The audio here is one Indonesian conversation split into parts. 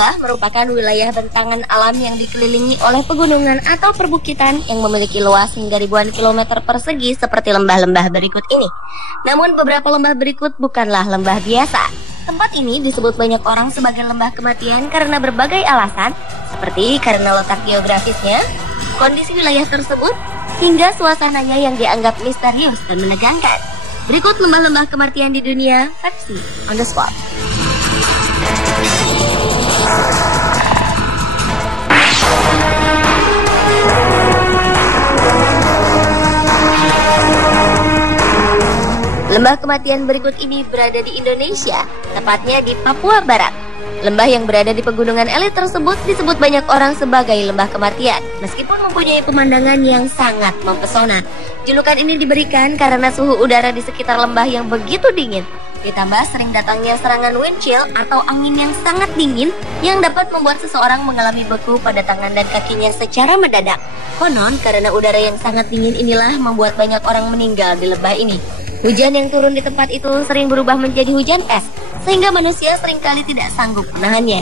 lembah merupakan wilayah bentangan alam yang dikelilingi oleh pegunungan atau perbukitan yang memiliki luas hingga ribuan kilometer persegi seperti lembah-lembah berikut ini. Namun beberapa lembah berikut bukanlah lembah biasa. Tempat ini disebut banyak orang sebagai lembah kematian karena berbagai alasan, seperti karena letak geografisnya, kondisi wilayah tersebut, hingga suasananya yang dianggap misterius dan menegangkan. Berikut lembah-lembah kematian di dunia, versi on the spot. Lembah kematian berikut ini berada di Indonesia, tepatnya di Papua Barat. Lembah yang berada di pegunungan elit tersebut disebut banyak orang sebagai lembah kematian, meskipun mempunyai pemandangan yang sangat mempesona. Julukan ini diberikan karena suhu udara di sekitar lembah yang begitu dingin, ditambah sering datangnya serangan wind chill atau angin yang sangat dingin yang dapat membuat seseorang mengalami beku pada tangan dan kakinya secara mendadak. Konon karena udara yang sangat dingin inilah membuat banyak orang meninggal di lembah ini. Hujan yang turun di tempat itu sering berubah menjadi hujan es, sehingga manusia seringkali tidak sanggup menahannya.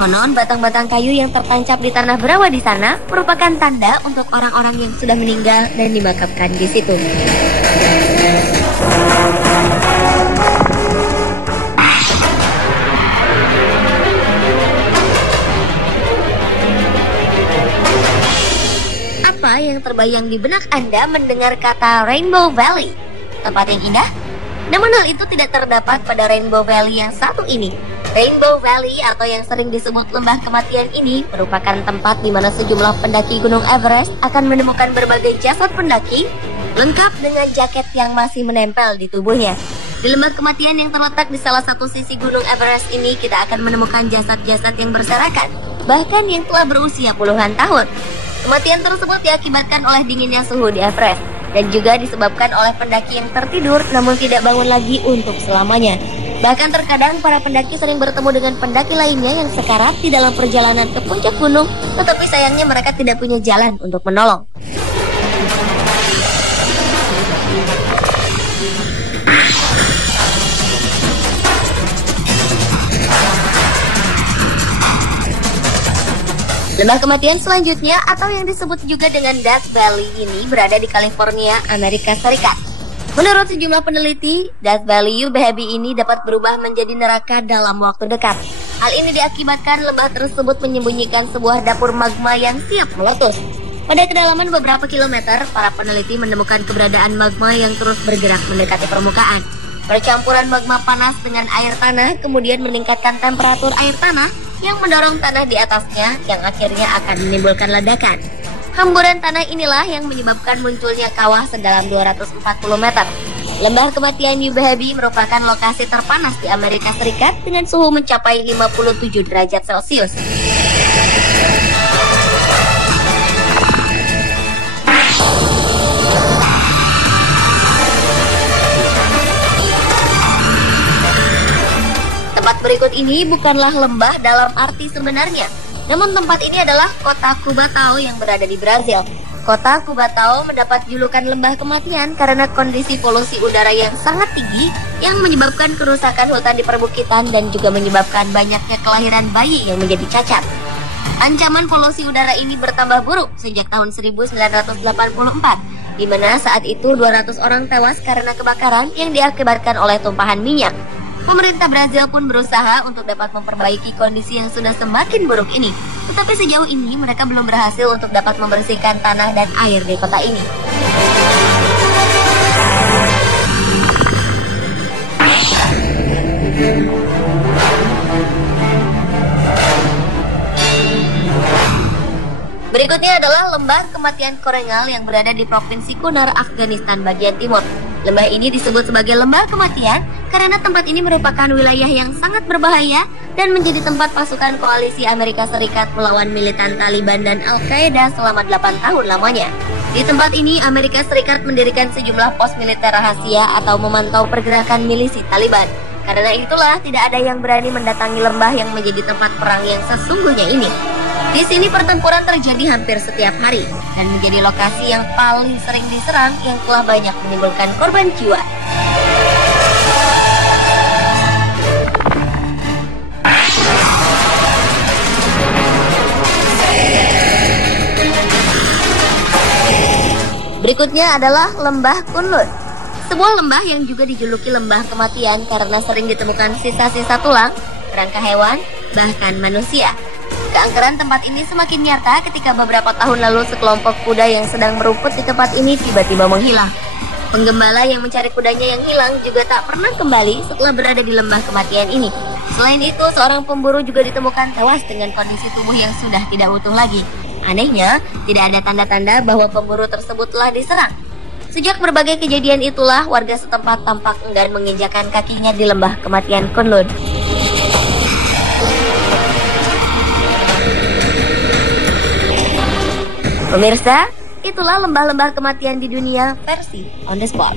Konon batang-batang kayu yang tertancap di tanah berawa di sana merupakan tanda untuk orang-orang yang sudah meninggal dan dimakamkan di situ. Apa yang terbayang di benak Anda mendengar kata Rainbow Valley? Tempat yang indah? Namun hal itu tidak terdapat pada Rainbow Valley yang satu ini. Rainbow Valley atau yang sering disebut lembah kematian ini merupakan tempat di mana sejumlah pendaki Gunung Everest akan menemukan berbagai jasad pendaki lengkap dengan jaket yang masih menempel di tubuhnya. Di lembah kematian yang terletak di salah satu sisi Gunung Everest ini kita akan menemukan jasad-jasad yang berserakan, bahkan yang telah berusia puluhan tahun. Kematian tersebut diakibatkan oleh dinginnya suhu di Everest dan juga disebabkan oleh pendaki yang tertidur namun tidak bangun lagi untuk selamanya. Bahkan terkadang para pendaki sering bertemu dengan pendaki lainnya yang sekarat di dalam perjalanan ke puncak gunung, tetapi sayangnya mereka tidak punya jalan untuk menolong. Lembah kematian selanjutnya atau yang disebut juga dengan Death Valley ini berada di California, Amerika Serikat. Menurut sejumlah peneliti, Death Valley Baby ini dapat berubah menjadi neraka dalam waktu dekat. Hal ini diakibatkan lembah tersebut menyembunyikan sebuah dapur magma yang siap meletus. Pada kedalaman beberapa kilometer, para peneliti menemukan keberadaan magma yang terus bergerak mendekati permukaan. Percampuran magma panas dengan air tanah kemudian meningkatkan temperatur air tanah yang mendorong tanah di atasnya yang akhirnya akan menimbulkan ledakan. Hamburan tanah inilah yang menyebabkan munculnya kawah sedalam 240 meter. Lembah kematian Baby merupakan lokasi terpanas di Amerika Serikat dengan suhu mencapai 57 derajat Celcius. Tempat berikut ini bukanlah lembah dalam arti sebenarnya. Namun tempat ini adalah kota Cubatão yang berada di Brazil. Kota Cubatão mendapat julukan lembah kematian karena kondisi polusi udara yang sangat tinggi yang menyebabkan kerusakan hutan di perbukitan dan juga menyebabkan banyaknya kelahiran bayi yang menjadi cacat. Ancaman polusi udara ini bertambah buruk sejak tahun 1984, di mana saat itu 200 orang tewas karena kebakaran yang diakibatkan oleh tumpahan minyak. Pemerintah Brazil pun berusaha untuk dapat memperbaiki kondisi yang sudah semakin buruk ini. Tetapi sejauh ini mereka belum berhasil untuk dapat membersihkan tanah dan air di kota ini. Berikutnya adalah lembah kematian Korengal yang berada di Provinsi Kunar, Afghanistan bagian timur. Lembah ini disebut sebagai lembah kematian karena tempat ini merupakan wilayah yang sangat berbahaya dan menjadi tempat pasukan koalisi Amerika Serikat melawan militan Taliban dan Al-Qaeda selama 8 tahun lamanya. Di tempat ini, Amerika Serikat mendirikan sejumlah pos militer rahasia atau memantau pergerakan milisi Taliban. Karena itulah tidak ada yang berani mendatangi lembah yang menjadi tempat perang yang sesungguhnya ini. Di sini pertempuran terjadi hampir setiap hari dan menjadi lokasi yang paling sering diserang yang telah banyak menimbulkan korban jiwa. Berikutnya adalah Lembah Kunlun. Sebuah lembah yang juga dijuluki lembah kematian karena sering ditemukan sisa-sisa tulang, kerangka hewan, bahkan manusia. Keangkeran tempat ini semakin nyata ketika beberapa tahun lalu sekelompok kuda yang sedang merumput di tempat ini tiba-tiba menghilang. Penggembala yang mencari kudanya yang hilang juga tak pernah kembali setelah berada di lembah kematian ini. Selain itu, seorang pemburu juga ditemukan tewas dengan kondisi tubuh yang sudah tidak utuh lagi. Anehnya, tidak ada tanda-tanda bahwa pemburu tersebut telah diserang. Sejak berbagai kejadian itulah, warga setempat tampak enggan menginjakan kakinya di lembah kematian Kunlun. Pemirsa, itulah lembah-lembah kematian di dunia versi On The Spot.